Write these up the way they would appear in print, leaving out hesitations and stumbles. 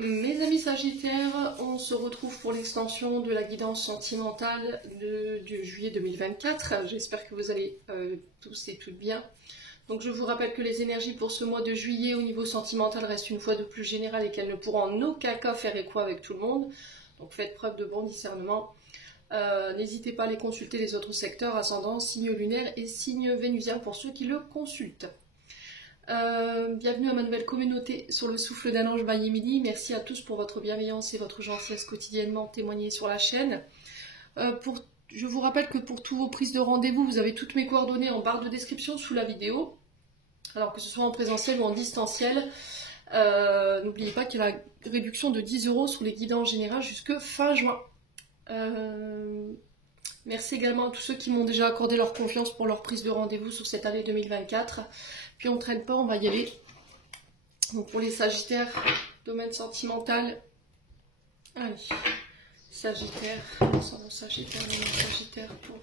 Mes amis Sagittaires, on se retrouve pour l'extension de la guidance sentimentale du juillet 2024. J'espère que vous allez tous et toutes bien. Donc je vous rappelle que les énergies pour ce mois de juillet au niveau sentimental restent une fois de plus générales et qu'elles ne pourront en aucun cas faire écho avec tout le monde. Donc faites preuve de bon discernement. N'hésitez pas à aller consulter les autres secteurs, ascendant, signe lunaire et signe vénusien pour ceux qui le consultent. Bienvenue à ma nouvelle communauté sur le souffle d'un ange by Emily. Merci à tous pour votre bienveillance et votre gentillesse quotidiennement témoignée sur la chaîne. Je vous rappelle que pour tous vos prises de rendez-vous, vous avez toutes mes coordonnées en barre de description sous la vidéo. Alors que ce soit en présentiel ou en distanciel. N'oubliez pas qu'il y a la réduction de 10 € sur les guidances générales jusque fin juin. Merci également à tous ceux qui m'ont déjà accordé leur confiance pour leur prise de rendez-vous sur cette année 2024. Puis on ne traîne pas, on va y aller. Donc pour les Sagittaires, domaine sentimental. Allez, Sagittaire, Sagittaire pour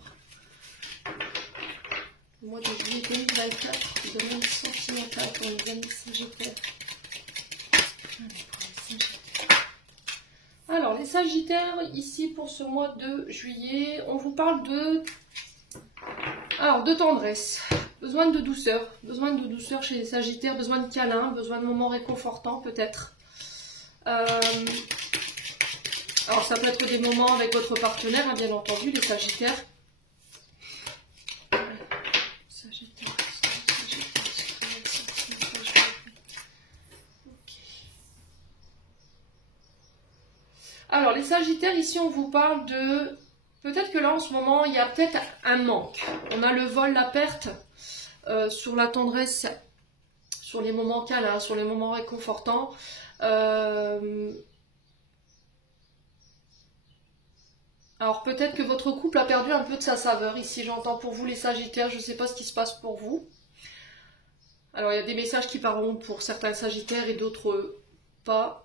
le mois de juillet 2024, domaine sentimental pour les amis Sagittaires. Alors les Sagittaires, ici pour ce mois de juillet, on vous parle de tendresse, besoin de douceur chez les Sagittaires, besoin de câlin, besoin de moments réconfortants peut-être. Alors ça peut être des moments avec votre partenaire, hein, bien entendu, les Sagittaires. Alors les Sagittaires, ici on vous parle de... Peut-être que là en ce moment il y a peut-être un manque. On a le vol, la perte sur la tendresse, sur les moments câlins, sur les moments réconfortants. Alors peut-être que votre couple a perdu un peu de sa saveur. Ici j'entends pour vous les Sagittaires, je ne sais pas ce qui se passe pour vous. Alors il y a des messages qui parleront pour certains Sagittaires et d'autres pas.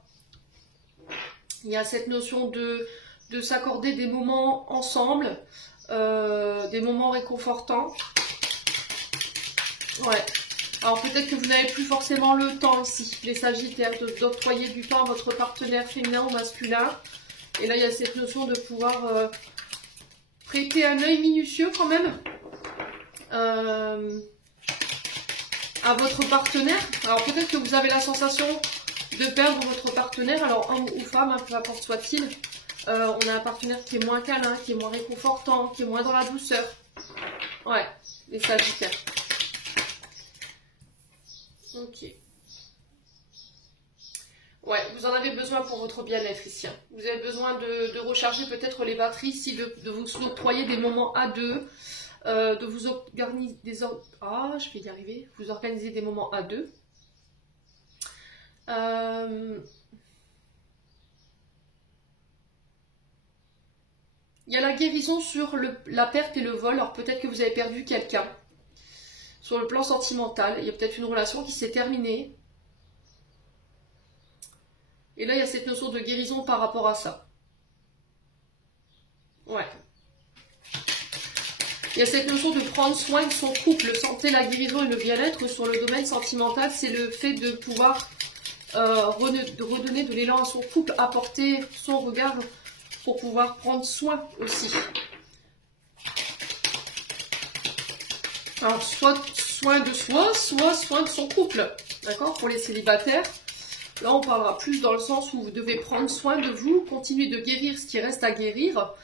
Il y a cette notion de s'accorder des moments ensemble, des moments réconfortants. Ouais. Alors peut-être que vous n'avez plus forcément le temps ici, les Sagittaires, d'octroyer du temps à votre partenaire féminin ou masculin. Et là, il y a cette notion de pouvoir prêter un œil minutieux quand même à votre partenaire. Alors peut-être que vous avez la sensation de perdre votre partenaire, alors homme ou femme, hein, peu importe soit-il. On a un partenaire qui est moins câlin, qui est moins réconfortant, qui est moins dans la douceur. Ouais, les Sagittaires. Ok. Ouais, vous en avez besoin pour votre bien-être ici. Hein. Vous avez besoin de recharger peut-être les batteries ici, de vous octroyer des moments à deux, de vous organiser vous organiser des moments à deux. Il y a la guérison sur la perte et le vol. Alors peut-être que vous avez perdu quelqu'un. Sur le plan sentimental, il y a peut-être une relation qui s'est terminée. Et là, il y a cette notion de guérison par rapport à ça. Ouais. Il y a cette notion de prendre soin de son couple. Santé, la guérison et le bien-être sur le domaine sentimental, c'est le fait de pouvoir redonner de l'élan à son couple, apporter son regard pour pouvoir prendre soin aussi. Alors, soit soin de soi, soit soin de son couple. D'accord? Pour les célibataires, là, on parlera plus dans le sens où vous devez prendre soin de vous, continuer de guérir ce qui reste à guérir.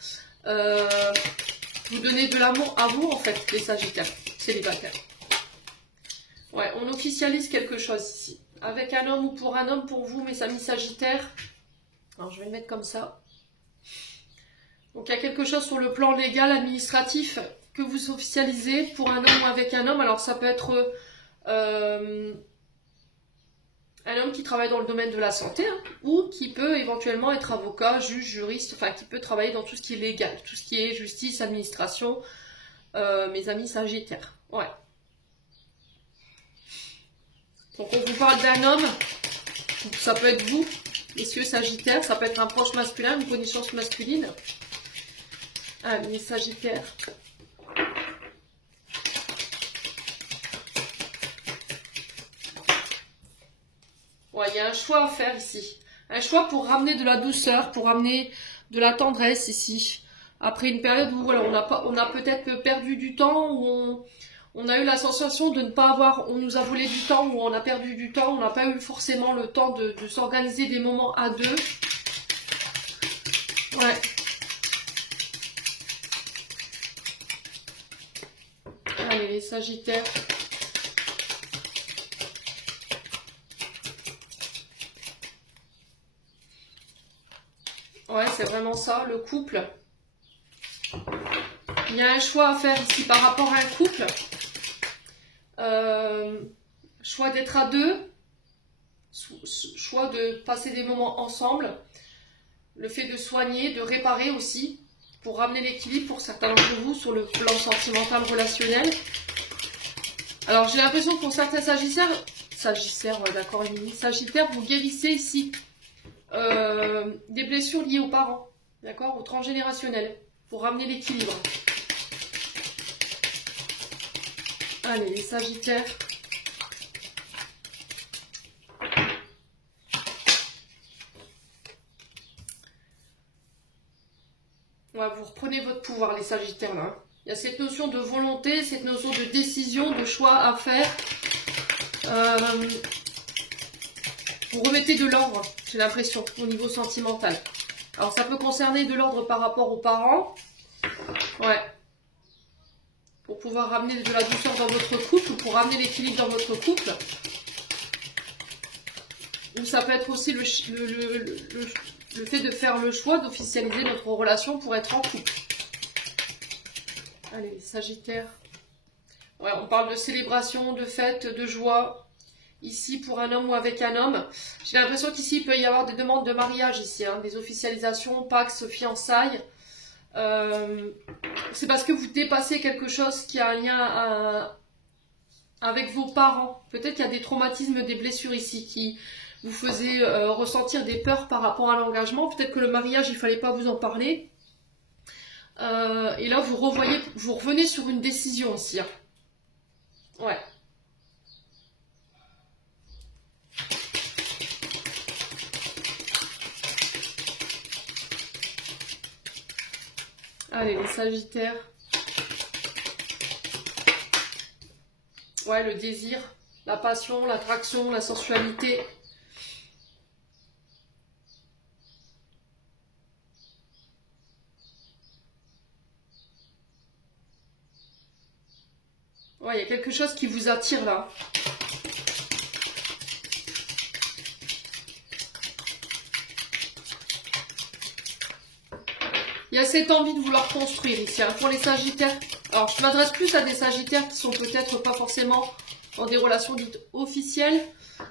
Vous donnez de l'amour à vous, en fait, les Sagittaires, célibataires. Ouais, on officialise quelque chose ici. Avec un homme ou pour un homme, pour vous, mes amis Sagittaires. Alors, je vais le mettre comme ça. Donc, il y a quelque chose sur le plan légal, administratif, que vous officialisez pour un homme ou avec un homme. Alors, ça peut être un homme qui travaille dans le domaine de la santé, hein, ou qui peut éventuellement être avocat, juge, juriste, enfin, qui peut travailler dans tout ce qui est légal, tout ce qui est justice, administration, mes amis Sagittaires. Ouais. Donc, on vous parle d'un homme, ça peut être vous, messieurs Sagittaires, ça peut être un proche masculin, une connaissance masculine. Ah, les Sagittaires. Ouais, il y a un choix à faire ici. Un choix pour ramener de la douceur, pour ramener de la tendresse ici. Après une période où voilà, on a peut-être perdu du temps, où on a eu la sensation de ne pas avoir, on nous a volé du temps, où on a perdu du temps, on n'a pas eu forcément le temps de s'organiser des moments à deux. Ouais. Allez, les Sagittaires. Ouais, c'est vraiment ça, le couple. Il y a un choix à faire ici par rapport à un couple. Choix d'être à deux. Choix de passer des moments ensemble. Le fait de soigner, de réparer aussi, pour ramener l'équilibre pour certains d'entre vous sur le plan sentimental, relationnel. Alors j'ai l'impression que pour certains Sagittaires, ouais, d'accord, Sagittaire, vous guérissez ici des blessures liées aux parents, d'accord, au transgénérationnel, pour ramener l'équilibre. Allez, les Sagittaires. Ouais, vous reprenez votre pouvoir, les Sagittaires, là. Il y a cette notion de volonté, cette notion de décision, de choix à faire. Vous remettez de l'ordre, j'ai l'impression, au niveau sentimental. Alors, ça peut concerner de l'ordre par rapport aux parents. Ouais. Pour pouvoir ramener de la douceur dans votre couple, ou pour ramener l'équilibre dans votre couple. Ou ça peut être aussi le fait de faire le choix d'officialiser notre relation pour être en couple. Allez, Sagittaire. Ouais, on parle de célébration, de fête, de joie. Ici, pour un homme ou avec un homme. J'ai l'impression qu'ici, il peut y avoir des demandes de mariage ici. Hein, des officialisations, pax, fiançailles. C'est parce que vous dépassez quelque chose qui a un lien avec vos parents. Peut-être qu'il y a des traumatismes, des blessures ici qui vous faisaient ressentir des peurs par rapport à l'engagement. Peut-être que le mariage, il ne fallait pas vous en parler. Et là, vous revenez sur une décision ici. Hein. Ouais. Allez, les Sagittaires. Ouais, le désir, la passion, l'attraction, la sensualité. Ouais, il y a quelque chose qui vous attire là. Il y a cette envie de vouloir construire ici, hein, pour les Sagittaires. Alors, je m'adresse plus à des Sagittaires qui sont peut-être pas forcément dans des relations dites officielles.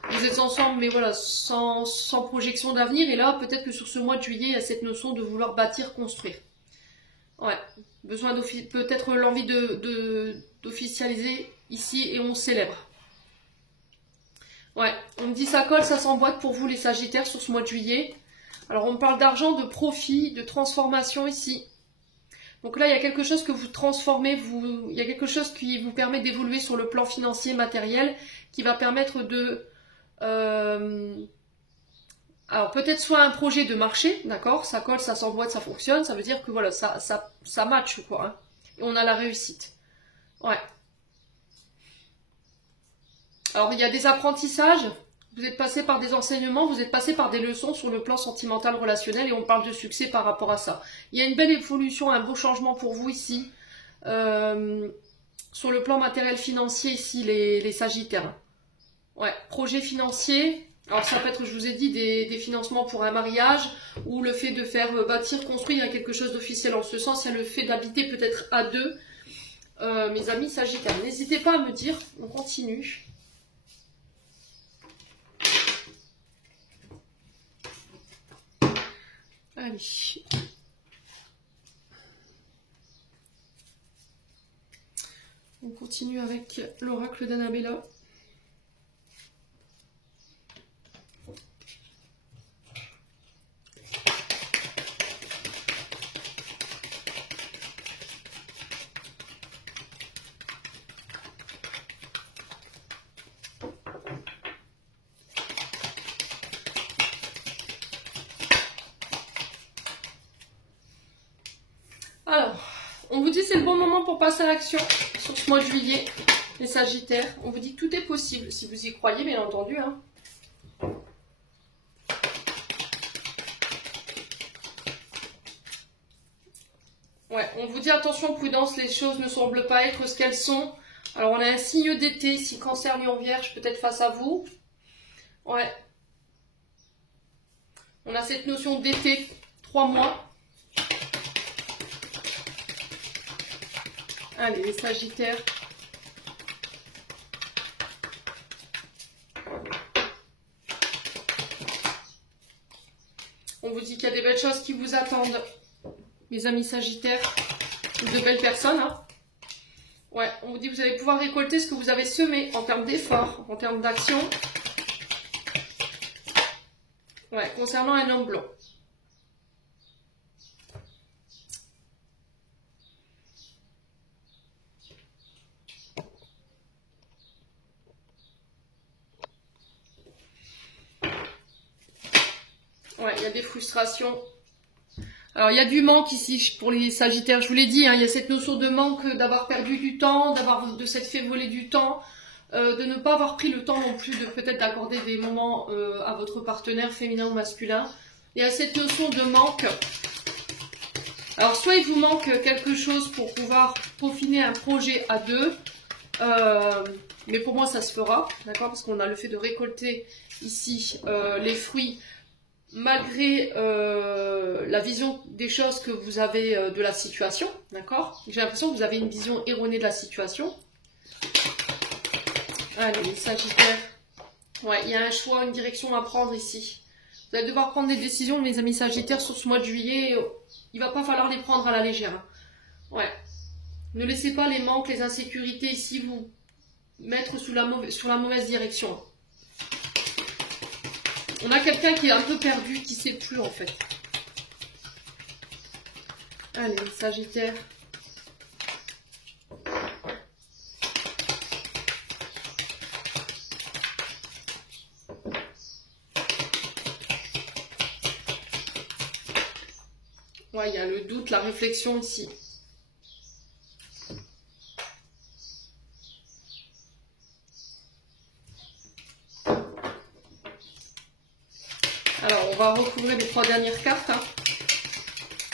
Vous êtes ensemble, mais voilà, sans projection d'avenir. Et là, peut-être que sur ce mois de juillet, il y a cette notion de vouloir bâtir, construire. Ouais, peut-être l'envie d'officialiser ici et on célèbre. Ouais, on me dit ça colle, ça s'emboîte pour vous les Sagittaires sur ce mois de juillet. Alors, on me parle d'argent, de profit, de transformation ici. Donc là, il y a quelque chose que vous transformez, il y a quelque chose qui vous permet d'évoluer sur le plan financier, matériel, qui va permettre de... alors, peut-être soit un projet de marché, d'accord, ça colle, ça s'emboîte, ça fonctionne, ça veut dire que voilà, ça match, quoi. Hein, et on a la réussite. Ouais. Alors, il y a des apprentissages. Vous êtes passé par des enseignements, vous êtes passé par des leçons sur le plan sentimental relationnel et on parle de succès par rapport à ça. Il y a une belle évolution, un beau changement pour vous ici. Sur le plan matériel financier ici, les Sagittaires. Ouais, projet financier. Alors ça peut être, je vous ai dit, des financements pour un mariage ou le fait de faire bâtir, construire quelque chose d'officiel en ce sens. Il y a le fait d'habiter peut-être à deux. Mes amis Sagittaires, n'hésitez pas à me dire, on continue. Allez. On continue avec l'oracle d'Annabella. on vous dit c'est le bon moment pour passer à l'action sur ce mois de juillet, les Sagittaires. On vous dit que tout est possible, si vous y croyez, bien entendu. Hein. Ouais, on vous dit attention, prudence, les choses ne semblent pas être ce qu'elles sont. Alors, on a un signe d'été, ici, Cancer, Lion, Vierge, peut-être face à vous. Ouais. On a cette notion d'été, 3 mois. Allez, les Sagittaires. On vous dit qu'il y a des belles choses qui vous attendent, mes amis Sagittaires. De belles personnes, hein. Ouais, on vous dit que vous allez pouvoir récolter ce que vous avez semé en termes d'efforts, en termes d'action. Ouais, concernant un homme blanc. Ouais, il y a des frustrations. Alors, il y a du manque ici pour les Sagittaires, je vous l'ai dit, hein, il y a cette notion de manque, d'avoir perdu du temps, de s'être fait voler du temps, de ne pas avoir pris le temps non plus de peut-être d'accorder des moments à votre partenaire féminin ou masculin. Il y a cette notion de manque. Alors, soit il vous manque quelque chose pour pouvoir peaufiner un projet à deux, mais pour moi ça se fera, d'accord, parce qu'on a le fait de récolter ici les fruits, malgré la vision des choses que vous avez de la situation, d'accord. J'ai l'impression que vous avez une vision erronée de la situation. Allez, les Sagittaires. Ouais, il y a un choix, une direction à prendre ici. Vous allez devoir prendre des décisions, mes amis Sagittaires, sur ce mois de juillet. Il va pas falloir les prendre à la légère. Ouais. Ne laissez pas les manques, les insécurités ici vous mettre sur la mauvaise direction. On a quelqu'un qui est un peu perdu, qui ne sait plus en fait. Allez, Sagittaire. Ouais, il y a le doute, la réflexion ici. Alors, on va recouvrir les 3 dernières cartes. Hein.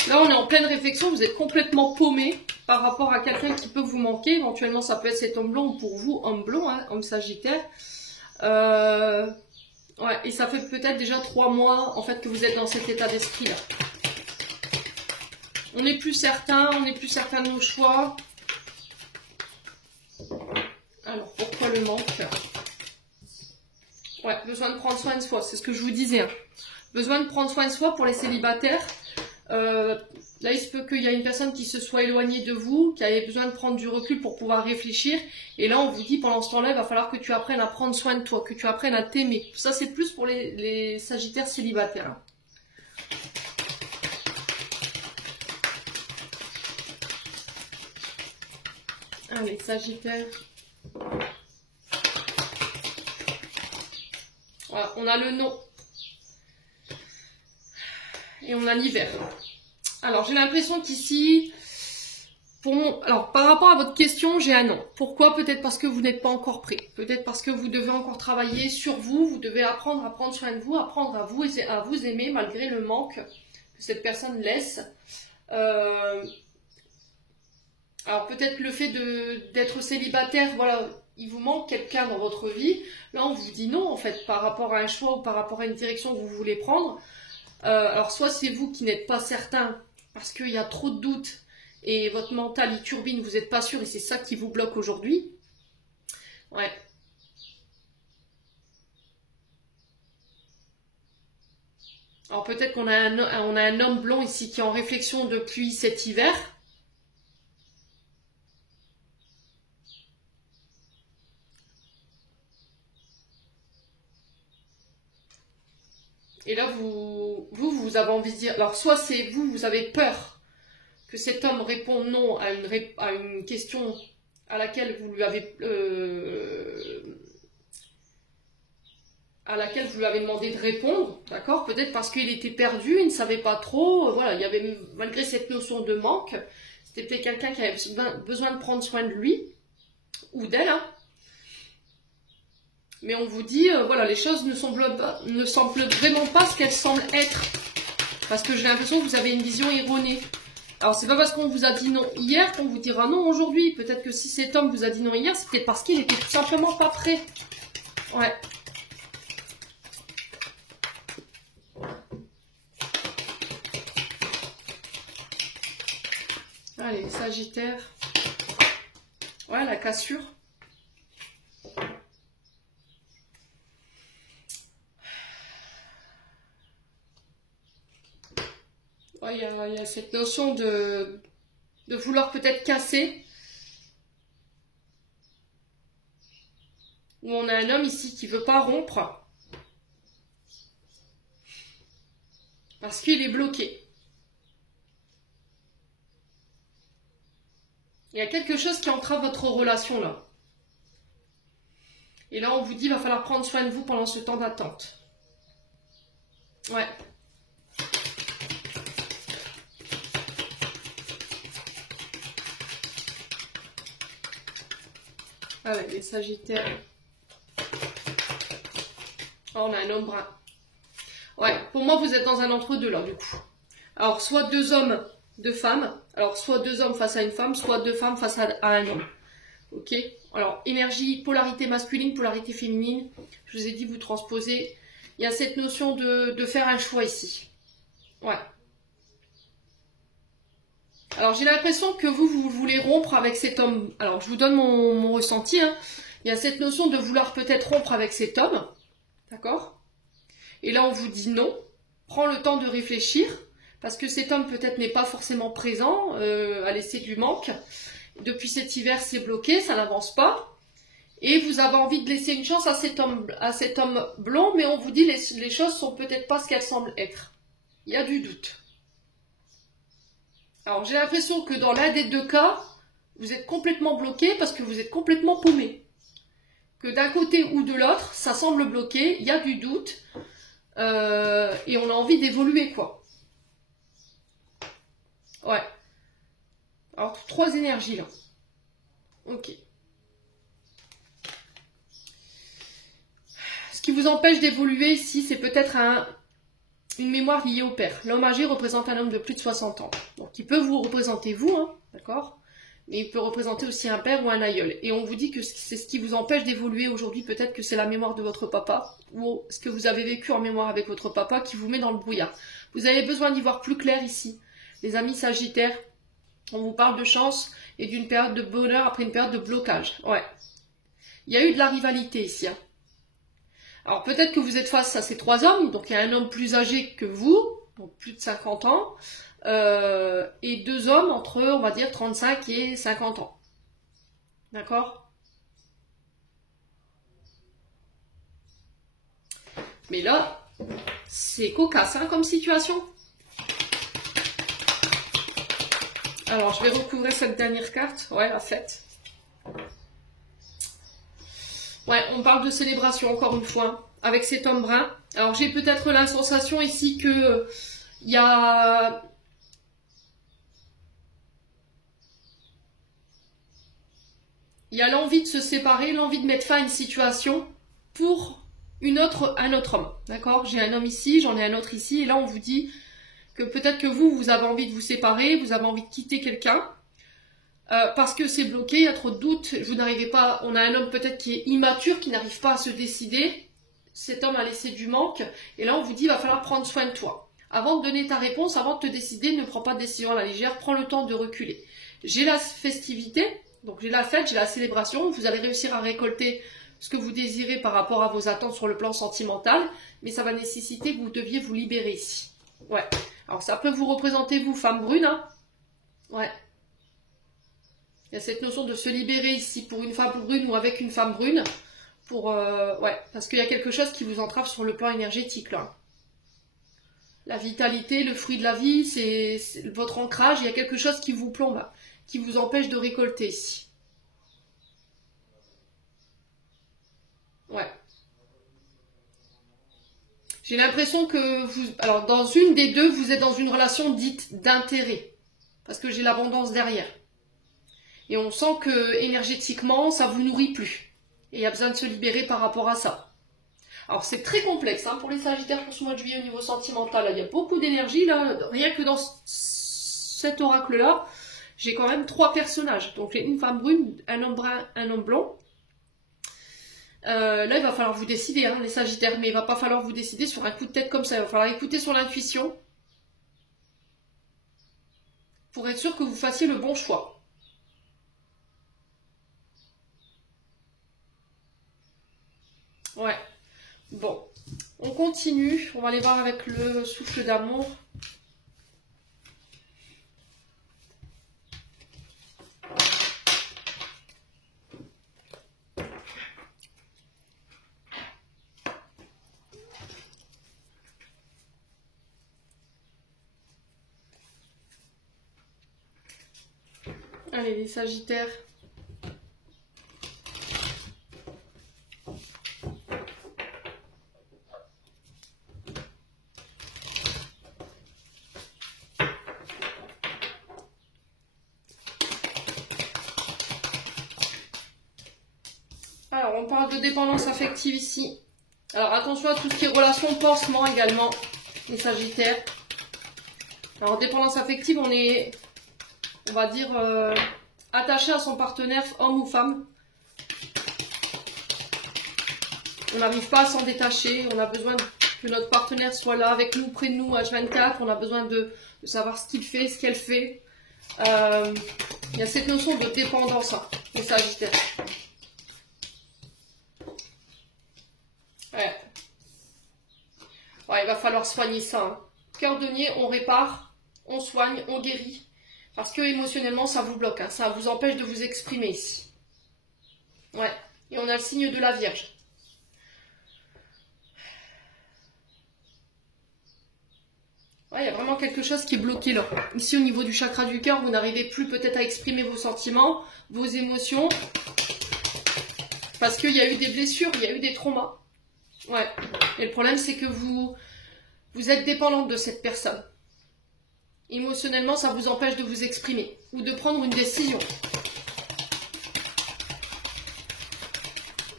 Là, on est en pleine réflexion. Vous êtes complètement paumé par rapport à quelqu'un qui peut vous manquer. Éventuellement, ça peut être cet homme blond ou pour vous, homme blond, hein, homme Sagittaire. Ouais, et ça fait peut-être déjà 3 mois en fait que vous êtes dans cet état d'esprit-là. On n'est plus certain, de nos choix. Alors, pourquoi le manque? Ouais, besoin de prendre soin de soi, c'est ce que je vous disais. Hein. Besoin de prendre soin de soi pour les célibataires. Là, il se peut qu'il y a une personne qui se soit éloignée de vous, qui avait besoin de prendre du recul pour pouvoir réfléchir. Et là, on vous dit, pendant ce temps-là, il va falloir que tu apprennes à prendre soin de toi, que tu apprennes à t'aimer. Ça, c'est plus pour les Sagittaires célibataires. Hein. Allez, Sagittaire. Voilà, on a le non. Et on a l'hiver. Alors, j'ai l'impression qu'ici, alors, par rapport à votre question, j'ai un non. Pourquoi? Peut-être parce que vous n'êtes pas encore prêt. Peut-être parce que vous devez encore travailler sur vous. Vous devez apprendre à prendre soin de vous, apprendre à vous aimer malgré le manque que cette personne laisse. Alors peut-être le fait d'être célibataire, voilà, il vous manque quelqu'un dans votre vie. Là, on vous dit non, en fait, par rapport à un choix ou par rapport à une direction que vous voulez prendre. Alors soit c'est vous qui n'êtes pas certain parce qu'il y a trop de doutes et votre mental il turbine, vous n'êtes pas sûr et c'est ça qui vous bloque aujourd'hui. Ouais. Alors peut-être qu'on a un homme blond ici qui est en réflexion depuis cet hiver. Et là, vous avez envie de dire... Alors, soit c'est vous avez peur que cet homme réponde non à une question à laquelle vous lui avez... à laquelle vous lui avez demandé de répondre, d'accord? Peut-être parce qu'il était perdu, il ne savait pas trop, voilà, il y avait malgré cette notion de manque, C'était peut-être quelqu'un qui avait besoin de prendre soin de lui ou d'elle. Hein. Mais on vous dit, voilà, les choses ne semblent vraiment pas ce qu'elles semblent être. Parce que j'ai l'impression que vous avez une vision erronée. Alors, c'est pas parce qu'on vous a dit non hier qu'on vous dira non aujourd'hui. Peut-être que si cet homme vous a dit non hier, c'est peut-être parce qu'il était tout simplement pas prêt. Ouais. Allez, Sagittaire. Ouais, la cassure. Ouais, il y a cette notion de vouloir peut-être casser. Où on a un homme ici qui veut pas rompre. Parce qu'il est bloqué. Il y a quelque chose qui entrave votre relation là. Et là, on vous dit, il va falloir prendre soin de vous pendant ce temps d'attente. Ouais. Ah ouais, les Sagittaires. Oh, on a un homme brun. Ouais, pour moi, vous êtes dans un entre-deux là, du coup. Alors, soit deux hommes, deux femmes. Alors, soit deux hommes face à une femme, soit deux femmes face à un homme. Ok? Alors, énergie, polarité masculine, polarité féminine. Je vous ai dit, vous transposez. Il y a cette notion de faire un choix ici. Ouais. Alors, j'ai l'impression que vous voulez rompre avec cet homme. Alors, je vous donne mon ressenti. Hein. Il y a cette notion de vouloir peut-être rompre avec cet homme. D'accord? Et là, on vous dit non. Prends le temps de réfléchir. Parce que cet homme, peut-être, n'est pas forcément présent. A laissé du manque. Depuis cet hiver, c'est bloqué. Ça n'avance pas. Et vous avez envie de laisser une chance à cet homme blond. Mais on vous dit les choses sont peut-être pas ce qu'elles semblent être. Il y a du doute. Alors, j'ai l'impression que dans l'un des deux cas, vous êtes complètement bloqué parce que vous êtes complètement paumé. Que d'un côté ou de l'autre, ça semble bloqué, il y a du doute, et on a envie d'évoluer, quoi. Ouais. Alors, trois énergies, là. Ok. Ce qui vous empêche d'évoluer ici, c'est peut-être une mémoire liée au père. L'homme âgé représente un homme de plus de 60 ans. Donc, il peut vous représenter vous, hein, d'accord? Mais il peut représenter aussi un père ou un aïeul. Et on vous dit que c'est ce qui vous empêche d'évoluer aujourd'hui. Peut-être que c'est la mémoire de votre papa ou ce que vous avez vécu en mémoire avec votre papa qui vous met dans le brouillard. Vous avez besoin d'y voir plus clair ici. Les amis Sagittaires, on vous parle de chance et d'une période de bonheur après une période de blocage. Ouais. Il y a eu de la rivalité ici, hein. Alors peut-être que vous êtes face à ces trois hommes, donc il y a un homme plus âgé que vous, donc plus de 50 ans, et deux hommes entre, on va dire, 35 et 50 ans. D'accord? Mais là, c'est cocasse, hein, comme situation. Alors, je vais recouvrir cette dernière carte. Ouais, la fête. Ouais, on parle de célébration, encore une fois, avec cet homme brun. Alors, j'ai peut-être la sensation ici que il y a... Il y a l'envie de se séparer, l'envie de mettre fin à une situation pour un autre homme. D'accord? J'ai un homme ici, j'en ai un autre ici, et là, on vous dit que peut-être que vous avez envie de vous séparer, vous avez envie de quitter quelqu'un. Parce que c'est bloqué, il y a trop de doutes, vous n'arrivez pas, on a un homme peut-être qui est immature, qui n'arrive pas à se décider, cet homme a laissé du manque, et là on vous dit il va falloir prendre soin de toi. Avant de donner ta réponse, avant de te décider, ne prends pas de décision à la légère, prends le temps de reculer. J'ai la festivité, donc j'ai la fête, j'ai la célébration, vous allez réussir à récolter ce que vous désirez par rapport à vos attentes sur le plan sentimental, mais ça va nécessiter que vous deviez vous libérer ici. Ouais, alors ça peut vous représenter vous, femme brune, hein. Ouais. Il y a cette notion de se libérer ici pour une femme brune ou avec une femme brune. Ouais, parce qu'il y a quelque chose qui vous entrave sur le plan énergétique, là. La vitalité, le fruit de la vie, c'est votre ancrage. Il y a quelque chose qui vous plombe, qui vous empêche de récolter ici. Ouais. J'ai l'impression que alors dans une des deux, vous êtes dans une relation dite d'intérêt. parce que j'ai l'abondance derrière. Et on sent que énergétiquement, ça vous nourrit plus. Et il y a besoin de se libérer par rapport à ça. Alors c'est très complexe hein, pour les Sagittaires pour ce mois de juillet au niveau sentimental. Là, il y a beaucoup d'énergie là, rien que dans cet oracle-là, j'ai quand même 3 personnages. Donc une femme brune, un homme brun, un homme blond. Là, il va falloir vous décider, hein, les Sagittaires, mais il va pas falloir vous décider sur un coup de tête comme ça. Il va falloir écouter sur l'intuition pour être sûr que vous fassiez le bon choix. Ouais. Bon. On continue. On va aller voir avec le souffle d'amour. Allez, les Sagittaires. Alors, on parle de dépendance affective ici. Alors, attention à tout ce qui est relation pansement également, les Sagittaires. Alors, dépendance affective, on est, on va dire, attaché à son partenaire, homme ou femme. On n'arrive pas à s'en détacher. On a besoin que notre partenaire soit là avec nous, près de nous, H24. On a besoin de savoir ce qu'il fait, ce qu'elle fait. Il y a cette notion de dépendance, hein, les Sagittaires. Ouais. Ouais, il va falloir soigner ça. Hein. Cœur de nier, on répare, on soigne, on guérit. Parce que émotionnellement, ça vous bloque. Hein. Ça vous empêche de vous exprimer ici. Ouais. Et on a le signe de la Vierge. Ouais, il y a vraiment quelque chose qui est bloqué là. Ici, au niveau du chakra du cœur, vous n'arrivez plus peut-être à exprimer vos sentiments, vos émotions. Parce qu'il y a eu des blessures, il y a eu des traumas. Ouais. Et le problème, c'est que vous êtes dépendante de cette personne. Émotionnellement, ça vous empêche de vous exprimer ou de prendre une décision.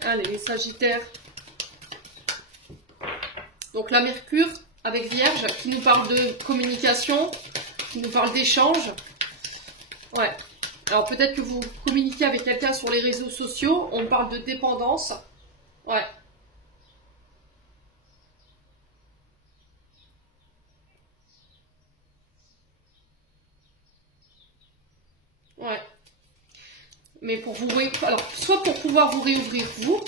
Allez, les Sagittaires. Donc la Mercure avec Vierge qui nous parle de communication, qui nous parle d'échange. Ouais. Alors peut-être que vous communiquez avec quelqu'un sur les réseaux sociaux. On parle de dépendance. Ouais. Ouais. Mais pour vous alors, soit pour pouvoir vous réouvrir vous,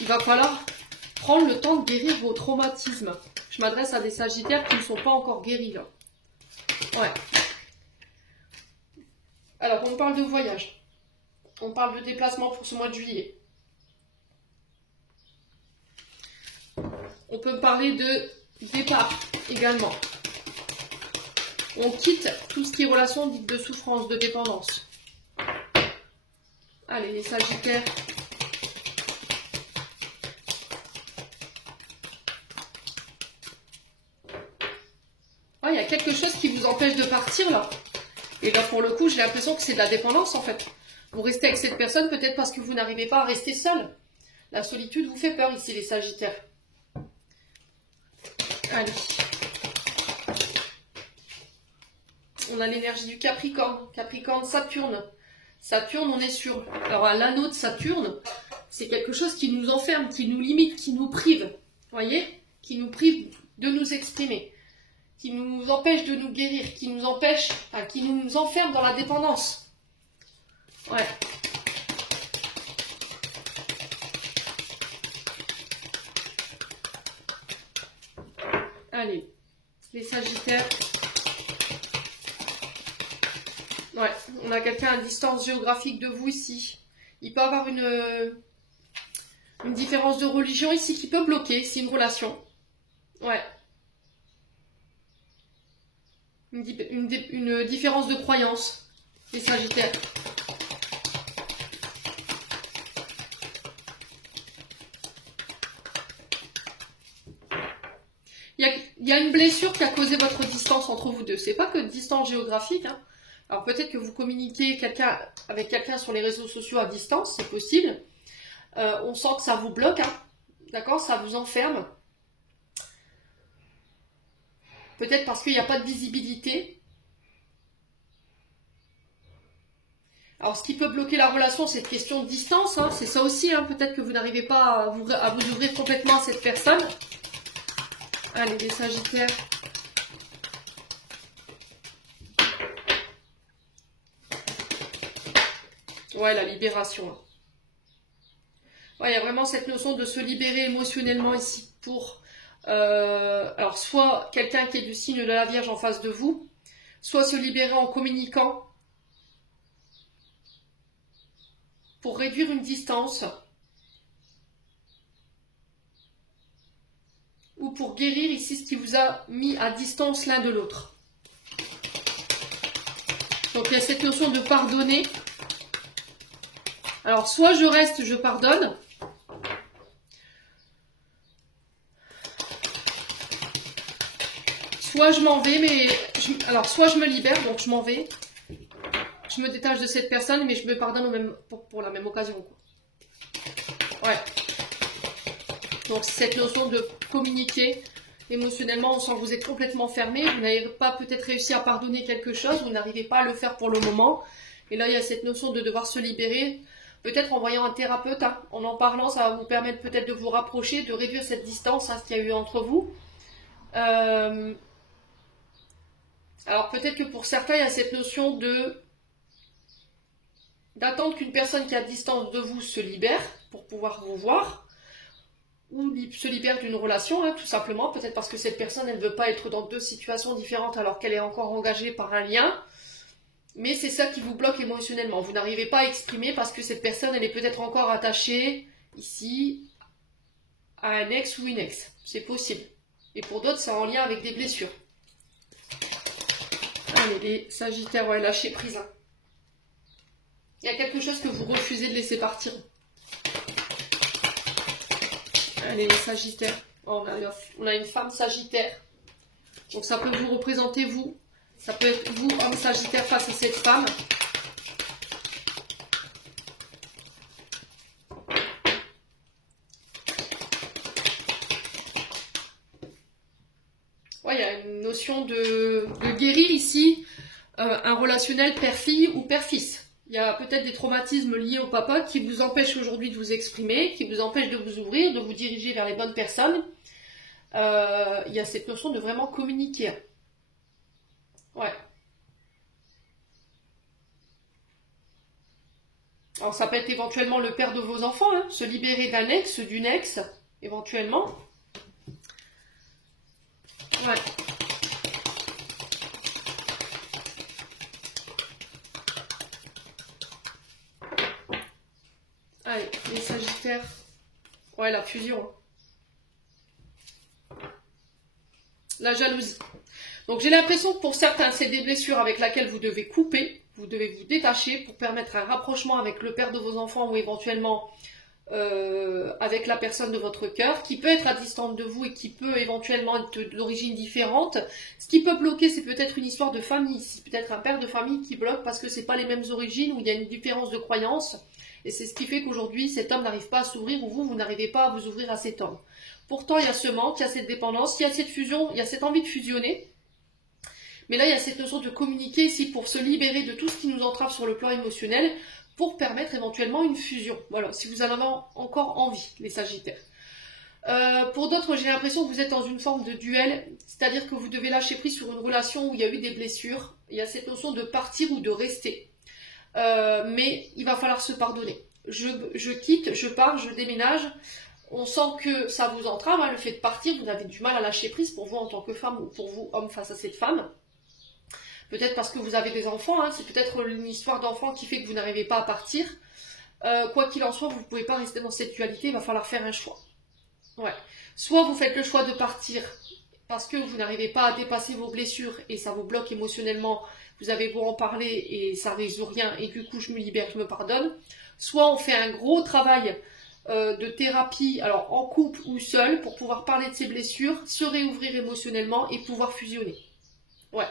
il va falloir prendre le temps de guérir vos traumatismes. Je m'adresse à des Sagittaires qui ne sont pas encore guéris là. Ouais. Alors, on parle de voyage. On parle de déplacement pour ce mois de juillet. On peut parler de départ également. On quitte tout ce qui est relation dite de souffrance, de dépendance. Allez, les Sagittaires. Ah, il y a quelque chose qui vous empêche de partir là. Et là, pour le coup, j'ai l'impression que c'est de la dépendance en fait. Vous restez avec cette personne peut-être parce que vous n'arrivez pas à rester seul. La solitude vous fait peur ici, les Sagittaires. Allez. On a l'énergie du Capricorne. Capricorne, Saturne. Saturne, on est sur... Alors, l'anneau de Saturne, c'est quelque chose qui nous enferme, qui nous limite, qui nous prive. Vous voyez? Qui nous prive de nous exprimer. Qui nous empêche de nous guérir. Qui nous empêche... Enfin, qui nous enferme dans la dépendance. Ouais. Allez. Les Sagittaires... Ouais, on a quelqu'un à distance géographique de vous ici. Il peut avoir une différence de religion ici qui peut bloquer, c'est une relation. Ouais. Une différence de croyance, les Sagittaires. Il y a une blessure qui a causé votre distance entre vous deux. C'est pas que distance géographique, hein. Alors peut-être que vous communiquez avec quelqu'un sur les réseaux sociaux à distance, c'est possible. On sent que ça vous bloque, hein. D'accord, ça vous enferme. Peut-être parce qu'il n'y a pas de visibilité. Alors, ce qui peut bloquer la relation, c'est une question de distance, hein. C'est ça aussi, hein. Peut-être que vous n'arrivez pas à vous ouvrir complètement à cette personne. Allez, les Sagittaires. Ouais, la libération. Hein. Ouais, il y a vraiment cette notion de se libérer émotionnellement ici pour... alors, soit quelqu'un qui est du signe de la Vierge en face de vous, soit se libérer en communiquant pour réduire une distance ou pour guérir ici ce qui vous a mis à distance l'un de l'autre. Donc il y a cette notion de pardonner. Alors soit je reste, je pardonne, soit je m'en vais, mais alors soit je me libère, donc je m'en vais. Je me détache de cette personne, mais je me pardonne pour la même occasion. Quoi. Ouais. Donc, cette notion de communiquer émotionnellement, on sent que vous êtes complètement fermé. Vous n'avez pas peut-être réussi à pardonner quelque chose. Vous n'arrivez pas à le faire pour le moment. Et là, il y a cette notion de devoir se libérer. Peut-être en voyant un thérapeute, hein, en parlant, ça va vous permettre peut-être de vous rapprocher, de réduire cette distance, hein, ce qu'il y a eu entre vous. Alors, peut-être que pour certains, il y a cette notion d'attendre qu'une personne qui est à distance de vous se libère pour pouvoir vous voir, ou se libère d'une relation, hein, tout simplement, peut-être parce que cette personne, elle ne veut pas être dans deux situations différentes alors qu'elle est encore engagée par un lien, mais c'est ça qui vous bloque émotionnellement. Vous n'arrivez pas à exprimer parce que cette personne, elle est peut-être encore attachée, ici, à un ex ou une ex. C'est possible. Et pour d'autres, c'est en lien avec des blessures. Allez, les Sagittaires, ouais, lâchez prise, hein. Il y a quelque chose que vous refusez de laisser partir. Allez, les Sagittaires. Oh, on a une femme Sagittaire. Donc ça peut vous représenter vous. Ça peut être vous, homme Sagittaire, face à cette femme. Ouais, il y a une notion de guérir ici un relationnel père-fille ou père-fils. Il y a peut-être des traumatismes liés au papa qui vous empêchent aujourd'hui de vous exprimer, qui vous empêchent de vous ouvrir, de vous diriger vers les bonnes personnes. Il y a cette notion de vraiment communiquer. Ouais. Alors ça peut être éventuellement le père de vos enfants, hein, se libérer d'un ex, d'une ex, éventuellement. Ouais. Allez, les Sagittaires. Ouais, la fusion. La jalousie. Donc j'ai l'impression que pour certains, c'est des blessures avec lesquelles vous devez couper, vous devez vous détacher pour permettre un rapprochement avec le père de vos enfants ou éventuellement avec la personne de votre cœur, qui peut être à distance de vous et qui peut éventuellement être d'origine différente. Ce qui peut bloquer, c'est peut-être une histoire de famille, c'est peut-être un père de famille qui bloque parce que c'est pas les mêmes origines, où il y a une différence de croyance, et c'est ce qui fait qu'aujourd'hui cet homme n'arrive pas à s'ouvrir, ou vous n'arrivez pas à vous ouvrir à cet homme. Pourtant il y a ce manque, il y a cette dépendance, il y a cette fusion, il y a cette envie de fusionner. Mais là, il y a cette notion de communiquer ici pour se libérer de tout ce qui nous entrave sur le plan émotionnel, pour permettre éventuellement une fusion. Voilà, si vous en avez encore envie, les Sagittaires. Pour d'autres, j'ai l'impression que vous êtes dans une forme de duel, c'est-à-dire que vous devez lâcher prise sur une relation où il y a eu des blessures. Il y a cette notion de partir ou de rester. Mais il va falloir se pardonner. Je quitte, je pars, je déménage. On sent que ça vous entrave, hein, le fait de partir, vous avez du mal à lâcher prise pour vous en tant que femme ou pour vous, homme, face à cette femme. Peut-être parce que vous avez des enfants, hein, c'est peut-être une histoire d'enfant qui fait que vous n'arrivez pas à partir. Quoi qu'il en soit, vous ne pouvez pas rester dans cette dualité, il va falloir faire un choix. Ouais. Soit vous faites le choix de partir parce que vous n'arrivez pas à dépasser vos blessures et ça vous bloque émotionnellement, vous avez beau en parler et ça ne résout rien et du coup je me libère, je me pardonne. Soit on fait un gros travail de thérapie, alors en couple ou seul, pour pouvoir parler de ses blessures, se réouvrir émotionnellement et pouvoir fusionner. Ouais.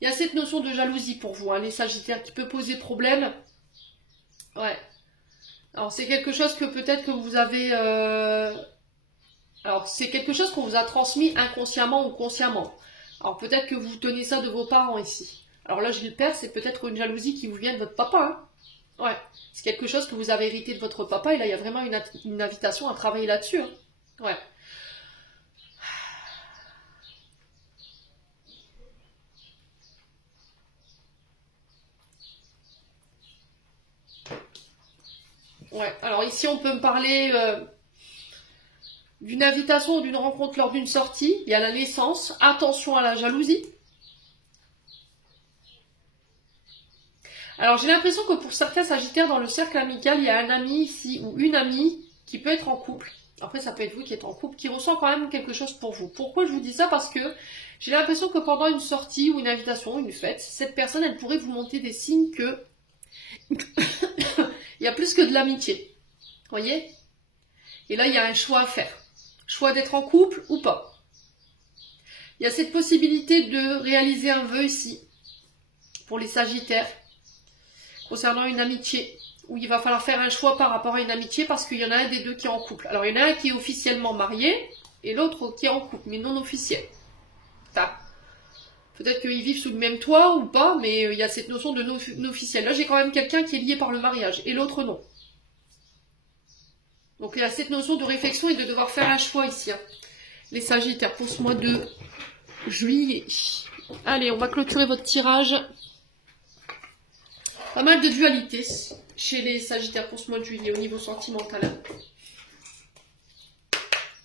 Il y a cette notion de jalousie pour vous, hein, les Sagittaires, qui peut poser problème. Ouais. Alors c'est quelque chose que peut-être que vous avez... Alors c'est quelque chose qu'on vous a transmis inconsciemment ou consciemment. Alors peut-être que vous tenez ça de vos parents ici. Alors là je le perds, c'est peut-être une jalousie qui vous vient de votre papa. Hein. Ouais. C'est quelque chose que vous avez hérité de votre papa et là il y a vraiment une invitation à travailler là-dessus. Hein. Ouais. Ouais, alors ici on peut me parler d'une invitation ou d'une rencontre lors d'une sortie. Il y a la naissance, attention à la jalousie. Alors j'ai l'impression que pour certains Sagittaires dans le cercle amical, il y a un ami ici ou une amie qui peut être en couple. Après ça peut être vous qui êtes en couple, qui ressent quand même quelque chose pour vous. Pourquoi je vous dis ça? Parce que j'ai l'impression que pendant une sortie ou une invitation, une fête, cette personne elle pourrait vous montrer des signes que il y a plus que de l'amitié. Voyez? Et là, il y a un choix à faire. Choix d'être en couple ou pas. Il y a cette possibilité de réaliser un vœu ici, pour les Sagittaires, concernant une amitié, où il va falloir faire un choix par rapport à une amitié, parce qu'il y en a un des deux qui est en couple. Alors, il y en a un qui est officiellement marié, et l'autre qui est en couple, mais non officiel. Enfin, peut-être qu'ils vivent sous le même toit ou pas, mais il y a cette notion de non officiel. Là, j'ai quand même quelqu'un qui est lié par le mariage, et l'autre non. Donc il y a cette notion de réflexion et de devoir faire un choix ici. Hein. Les Sagittaires pour ce mois de juillet. Allez, on va clôturer votre tirage. Pas mal de dualité chez les Sagittaires pour ce mois de juillet au niveau sentimental.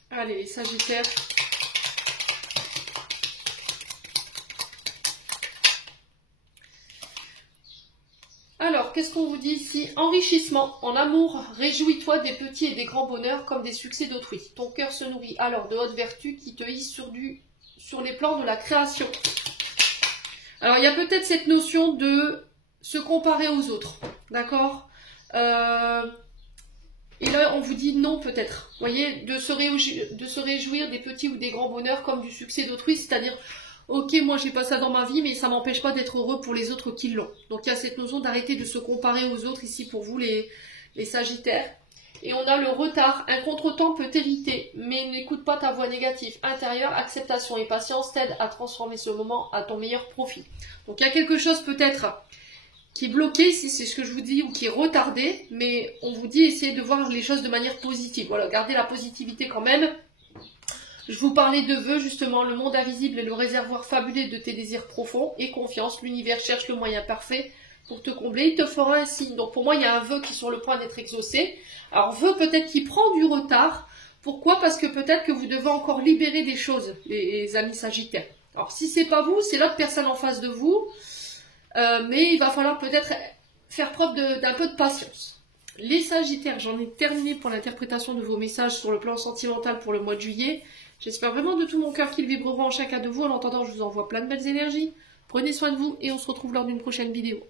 Allez, les Sagittaires. Alors, qu'est-ce qu'on vous dit ici? Enrichissement. En amour, réjouis-toi des petits et des grands bonheurs comme des succès d'autrui. Ton cœur se nourrit alors de hautes vertus qui te hissent sur les plans de la création. Alors, il y a peut-être cette notion de se comparer aux autres. D'accord? Et là, on vous dit non peut-être. Vous voyez, de se réjouir des petits ou des grands bonheurs comme du succès d'autrui, c'est-à-dire... Ok, moi j'ai pas ça dans ma vie, mais ça m'empêche pas d'être heureux pour les autres qui l'ont. Donc il y a cette notion d'arrêter de se comparer aux autres ici pour vous les Sagittaires. Et on a le retard. Un contretemps peut t'éviter, mais n'écoute pas ta voix négative intérieure. Acceptation et patience t'aident à transformer ce moment à ton meilleur profit. Donc il y a quelque chose peut-être qui est bloqué ici, c'est ce que je vous dis, ou qui est retardé, mais on vous dit essayez de voir les choses de manière positive. Voilà, gardez la positivité quand même. Je vous parlais de vœux, justement, le monde invisible est le réservoir fabuleux de tes désirs profonds et confiance. L'univers cherche le moyen parfait pour te combler. Il te fera un signe. Donc pour moi, il y a un vœu qui est sur le point d'être exaucé. Alors vœu peut-être qui prend du retard. Pourquoi? Parce que peut-être que vous devez encore libérer des choses, les amis Sagittaires. Alors si c'est pas vous, c'est l'autre personne en face de vous. Mais il va falloir peut-être faire preuve d'un peu de patience. Les Sagittaires, j'en ai terminé pour l'interprétation de vos messages sur le plan sentimental pour le mois de juillet. J'espère vraiment de tout mon cœur qu'ils vibreront en chacun de vous. En attendant, je vous envoie plein de belles énergies. Prenez soin de vous et on se retrouve lors d'une prochaine vidéo.